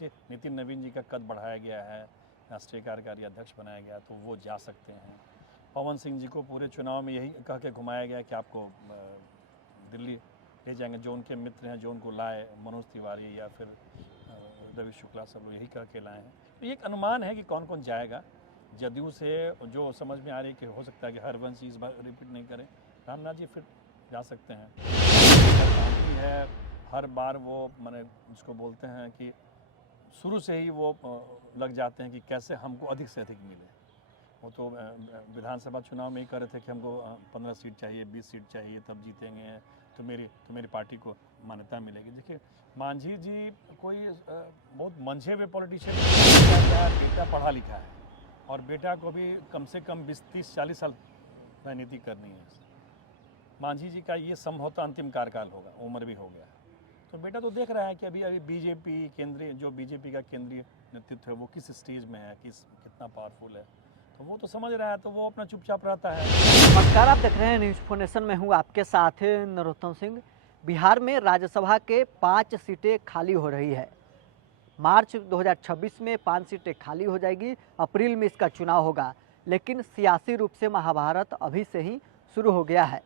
जैसे नितिन नवीन जी का कद बढ़ाया गया है, राष्ट्रीय कार्यकारी अध्यक्ष बनाया गया, तो वो जा सकते हैं। पवन सिंह जी को पूरे चुनाव में यही कह के घुमाया गया कि आपको दिल्ली ले जाएंगे, जो उनके मित्र हैं, जो उनको लाए, मनोज तिवारी या फिर रवि शुक्ला, सब लोग यही कह के लाए हैं। तो ये एक अनुमान है कि कौन कौन जाएगा। जदयू से जो समझ में आ रही है कि हो सकता है कि हरवंश इस बार रिपीट नहीं करें, रामनाथ जी फिर जा सकते हैं। काफ़ी है, हर बार वो माने जिसको बोलते हैं कि शुरू से ही वो लग जाते हैं कि कैसे हमको अधिक से अधिक मिले। वो तो विधानसभा चुनाव में ही कह रहे थे कि हमको 15 सीट चाहिए, 20 सीट चाहिए, तब जीतेंगे, तो मेरी पार्टी को मान्यता मिलेगी। देखिए, मांझी जी कोई बहुत मंझे हुए पॉलिटिशियन, बेटा पढ़ा लिखा है और बेटा को भी कम से कम 20-30-40 साल राजनीति करनी है। मांझी जी का ये संभवतः अंतिम कार्यकाल होगा, उम्र भी हो गया है, तो बेटा तो देख रहा है कि अभी बीजेपी केंद्रीय, जो बीजेपी का केंद्रीय नेतृत्व है वो किस स्टेज में है, कितना पावरफुल है, तो वो तो समझ रहा है, तो वो अपना चुपचाप रहता है। नमस्कार, आप देख रहे हैं न्यूज फोनेशन में हूँ आपके साथ नरोत्तम सिंह। बिहार में राज्यसभा के 5 सीटें खाली हो रही है। मार्च 2026 में 5 सीटें खाली हो जाएगी, अप्रैल में इसका चुनाव होगा, लेकिन सियासी रूप से महाभारत अभी से ही शुरू हो गया है।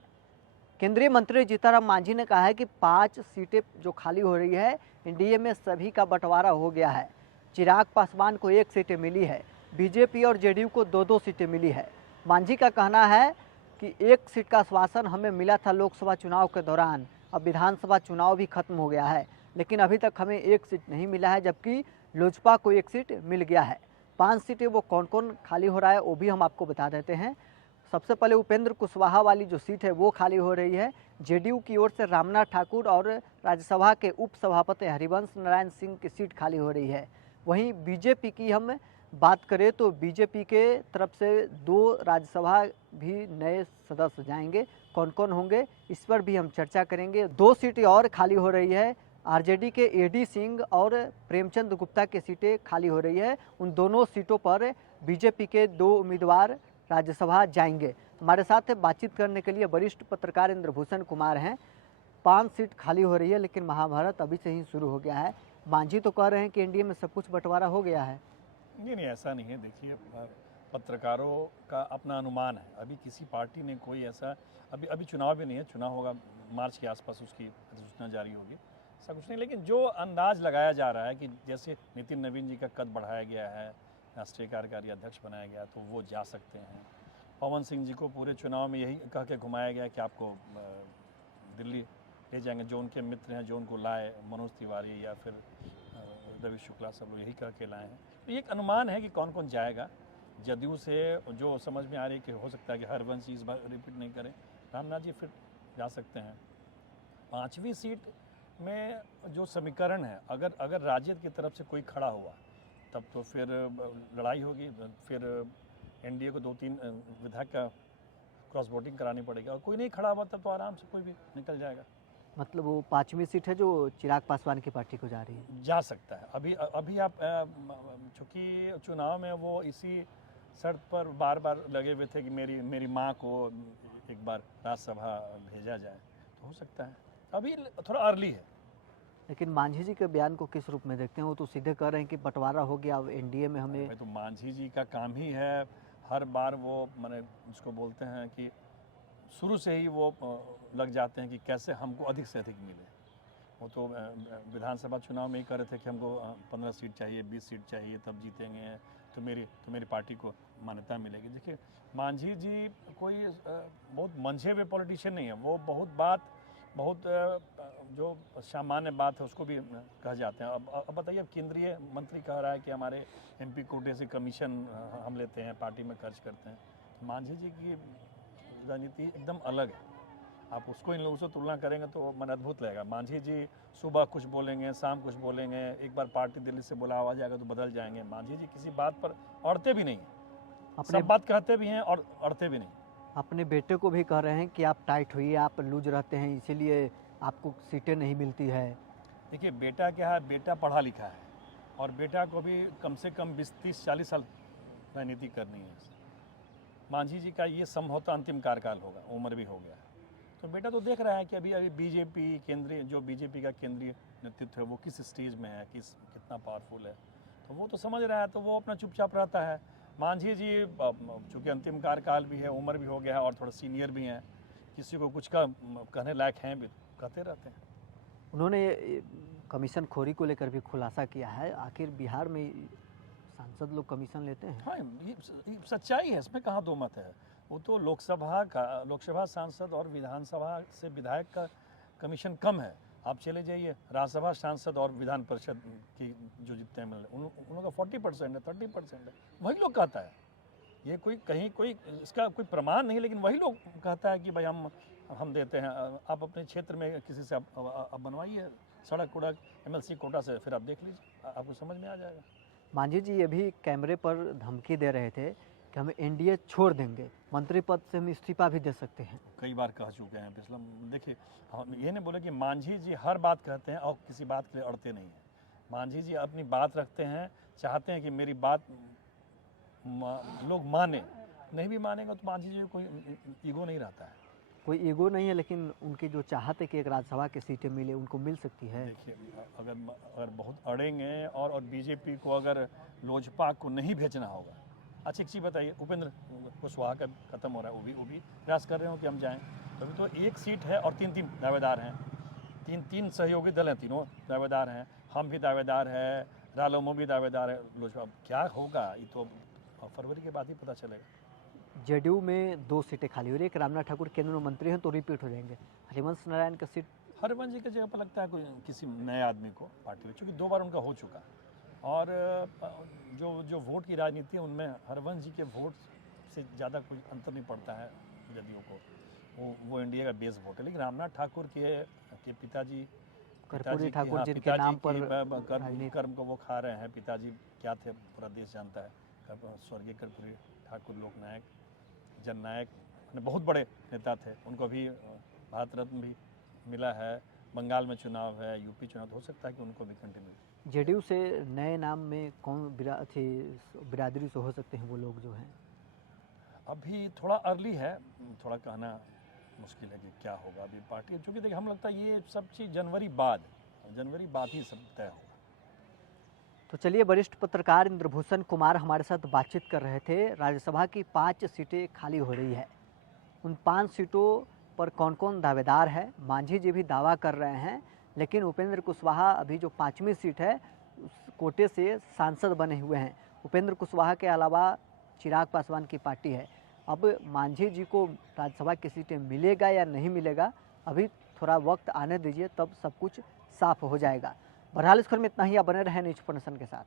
केंद्रीय मंत्री जीतनराम मांझी ने कहा है कि 5 सीटें जो खाली हो रही है, एनडीए में सभी का बंटवारा हो गया है। चिराग पासवान को 1 सीटें मिली है, बीजेपी और जेडीयू को 2-2 सीटें मिली है। मांझी का कहना है कि 1 सीट का आश्वासन हमें मिला था लोकसभा चुनाव के दौरान, अब विधानसभा चुनाव भी खत्म हो गया है, लेकिन अभी तक हमें 1 सीट नहीं मिला है, जबकि लोजपा को 1 सीट मिल गया है। 5 सीटें वो कौन कौन खाली हो रहा है वो भी हम आपको बता देते हैं। सबसे पहले उपेंद्र कुशवाहा वाली जो सीट है वो खाली हो रही है। जेडीयू की ओर से रामनाथ ठाकुर और राज्यसभा के उपसभापति हरिवंश नारायण सिंह की सीट खाली हो रही है। वहीं बीजेपी की हम बात करें तो बीजेपी के तरफ से 2 राज्यसभा भी नए सदस्य जाएंगे। कौन कौन होंगे इस पर भी हम चर्चा करेंगे। 2 सीटें और खाली हो रही है। आरजेडी के एडी सिंह और प्रेमचंद गुप्ता की सीटें खाली हो रही है। उन दोनों सीटों पर बीजेपी के 2 उम्मीदवार राज्यसभा जाएंगे। हमारे साथ बातचीत करने के लिए वरिष्ठ पत्रकार इंद्रभूषण कुमार हैं। 5 सीट खाली हो रही है, लेकिन महाभारत अभी से ही शुरू हो गया है। मांझी तो कह रहे हैं कि एनडीए में सब कुछ बंटवारा हो गया है। नहीं, ऐसा नहीं है। देखिए, पत्रकारों का अपना अनुमान है। अभी किसी पार्टी ने कोई ऐसा, अभी चुनाव भी नहीं है, चुनाव होगा मार्च के आसपास, उसकी अधिसूचना जारी होगी, ऐसा कुछ नहीं। लेकिन जो अंदाज लगाया जा रहा है कि जैसे नितिन नवीन जी का कद बढ़ाया गया है, राष्ट्रीय कार्यकारी अध्यक्ष बनाया गया, तो वो जा सकते हैं। पवन सिंह जी को पूरे चुनाव में यही कह के घुमाया गया कि आपको दिल्ली ले जाएंगे, जो उनके मित्र हैं, जो उनको लाए, मनोज तिवारी या फिर रवि शुक्ला, सब लोग यही कह के लाए हैं। तो ये एक अनुमान है कि कौन कौन जाएगा। जदयू से जो समझ में आ रही है कि हो सकता है कि हरवंश इस बार रिपीट नहीं करें, रामनाथ जी फिर जा सकते हैं। 5वीं सीट में जो समीकरण है, अगर राजद की तरफ से कोई खड़ा हुआ तब तो फिर लड़ाई होगी, फिर एनडीए को 2-3 विधायक का क्रॉस वोटिंग करानी पड़ेगी, और कोई नहीं खड़ा हुआ तब तो आराम से कोई भी निकल जाएगा। मतलब वो 5वीं सीट है जो चिराग पासवान की पार्टी को जा रही है, जा सकता है। अभी आप चूँकि चुनाव में वो इसी शर्त पर बार बार लगे हुए थे कि मेरी माँ को एक बार राज्यसभा भेजा जाए, तो हो सकता है। अभी थोड़ा अर्ली है। लेकिन मांझी जी के बयान को किस रूप में देखते हैं? वो तो सीधे कह रहे हैं कि बंटवारा हो गया, अब एनडीए में हमें। भाई, तो मांझी जी का काम ही है, हर बार वो माने जिसको बोलते हैं कि शुरू से ही वो लग जाते हैं कि कैसे हमको अधिक से अधिक मिले। वो तो विधानसभा चुनाव में ही कह रहे थे कि हमको 15 सीट चाहिए, 20 सीट चाहिए, तब जीतेंगे, तो मेरी पार्टी को मान्यता मिलेगी। देखिए, मांझी जी कोई बहुत मंझे हुए पॉलिटिशियन नहीं है। वो बहुत जो सामान्य बात है उसको भी कह जाते हैं। अब बताइए, अब केंद्रीय मंत्री कह रहा है कि हमारे एमपी कोटे से कमीशन हम लेते हैं, पार्टी में खर्च करते हैं। तो मांझी जी की राजनीति एकदम अलग है। आप उसको इन लोगों से तुलना करेंगे तो मन अद्भुत लगेगा। मांझी जी सुबह कुछ बोलेंगे, शाम कुछ बोलेंगे, एक बार पार्टी दिल्ली से बुलावा आ जाएगा तो बदल जाएंगे। मांझी जी किसी बात पर अड़ते भी नहीं हैं, सब बात कहते भी हैं और अड़ते भी नहीं। अपने बेटे को भी कह रहे हैं कि आप टाइट होइए, आप लूज रहते हैं, इसीलिए आपको सीटें नहीं मिलती है। देखिए, बेटा क्या है, बेटा पढ़ा लिखा है और बेटा को भी कम से कम 20-30-40 साल राजनीति करनी है। मांझी जी का ये संभवतः अंतिम कार्यकाल होगा, उम्र भी हो गया है, तो बेटा तो देख रहा है कि अभी बीजेपी केंद्रीय, जो बीजेपी का केंद्रीय नेतृत्व है वो किस स्टेज में है, कितना पावरफुल है, तो वो तो समझ रहा है, तो वो अपना चुपचाप रहता है। मांझी जी चूँकि अंतिम कार्यकाल भी है, उम्र भी हो गया है और थोड़ा सीनियर भी हैं, किसी को कुछ का कहने लायक हैं भी, कहते रहते हैं। उन्होंने कमीशन खोरी को लेकर भी खुलासा किया है। आखिर बिहार में सांसद लोग कमीशन लेते हैं? हाँ, ये सच्चाई है, इसमें कहाँ दो मत है। वो तो लोकसभा सांसद और विधानसभा से विधायक का कमीशन कम है। आप चले जाइए राज्यसभा सांसद और विधान परिषद की जो जितने हैं उन लोगों का 40% है, 30% है, वही लोग कहता है। ये कोई इसका कोई प्रमाण नहीं, लेकिन वही लोग कहता है कि भाई हम देते हैं। आप अपने क्षेत्र में किसी से आप बनवाइए सड़क कुड़क MLC कोटा से, फिर आप देख लीजिए, आपको समझ में आ जाएगा। मांझी जी ये भी कैमरे पर धमकी दे रहे थे कि हम एनडीए छोड़ देंगे, मंत्री पद से हम इस्तीफा भी दे सकते हैं। कई बार कह चुके हैं पिछला। देखिए, हम ये नहीं बोले कि मांझी जी हर बात कहते हैं और किसी बात के लिए अड़ते नहीं हैं। मांझी जी अपनी बात रखते हैं, चाहते हैं कि मेरी बात लोग माने। नहीं भी मानेगा तो मांझी जी को कोई ईगो नहीं रहता है। कोई ईगो नहीं है, लेकिन उनकी जो चाहत है कि एक राज्यसभा की सीटें मिले, उनको मिल सकती है। देखिए, अगर बहुत अड़ेंगे और बीजेपी को अगर लोजपा को नहीं भेजना होगा। अच्छा, एक चीज़ बताइए, उपेंद्र कुशवाहा का खत्म हो रहा है, वो भी प्रयास कर रहे हो कि हम जाएं। तो अभी तो एक सीट है और 3 दावेदार हैं, 3 सहयोगी दल हैं, तीनों दावेदार हैं। हम भी दावेदार है, रालोमो भी दावेदार है, लोजपा। क्या होगा ये तो फरवरी के बाद ही पता चलेगा। जेडीयू में 2 सीटें खाली हो रही है। एक रामनाथ ठाकुर केंद्रीय मंत्री हैं तो रिपीट हो जाएंगे। हरिवंश नारायण का सीट हरिवंश जी की जगह पर लगता है कोई किसी नए आदमी को पार्टी में, चूँकि 2 बार उनका हो चुका। और जो वोट की राजनीति है उनमें हरिवंश जी के वोट से ज़्यादा कोई अंतर नहीं पड़ता है जदयू को। वो इंडिया का बेस वोट है। लेकिन रामनाथ ठाकुर के पिताजी ठाकुर जिनके नाम पर कर्म को वो खा रहे हैं। पिताजी क्या थे पूरा देश जानता है। स्वर्गीय कर्पूरी ठाकुर लोकनायक जननायक बहुत बड़े नेता थे। उनको भी भारत रत्न भी मिला है। बंगाल में चुनाव है, यूपी चुनाव, तो हो सकता है कि उनको भी कंटिन्यू। जेडीयू से नए नाम में कौन बिरादरी से हो सकते हैं वो लोग जो हैं? अभी थोड़ा अर्ली है, थोड़ा कहना मुश्किल है कि क्या होगा अभी पार्टी, क्योंकि देखिए हम लगता है ये सब चीज़ जनवरी बाद ही सब तय होगा। तो चलिए, वरिष्ठ पत्रकार इंद्रभूषण कुमार हमारे साथ बातचीत कर रहे थे। राज्यसभा की 5 सीटें खाली हो रही है। उन 5 सीटों पर कौन कौन दावेदार है? मांझी जी भी दावा कर रहे हैं, लेकिन उपेंद्र कुशवाहा अभी जो 5वीं सीट है उस कोटे से सांसद बने हुए हैं। उपेंद्र कुशवाहा के अलावा चिराग पासवान की पार्टी है। अब मांझी जी को राज्यसभा की सीटें मिलेगा या नहीं मिलेगा, अभी थोड़ा वक्त आने दीजिए, तब सब कुछ साफ हो जाएगा। बहरहाल इस खबर में इतना ही। आप बने रहे न्यूज़ 24 के साथ।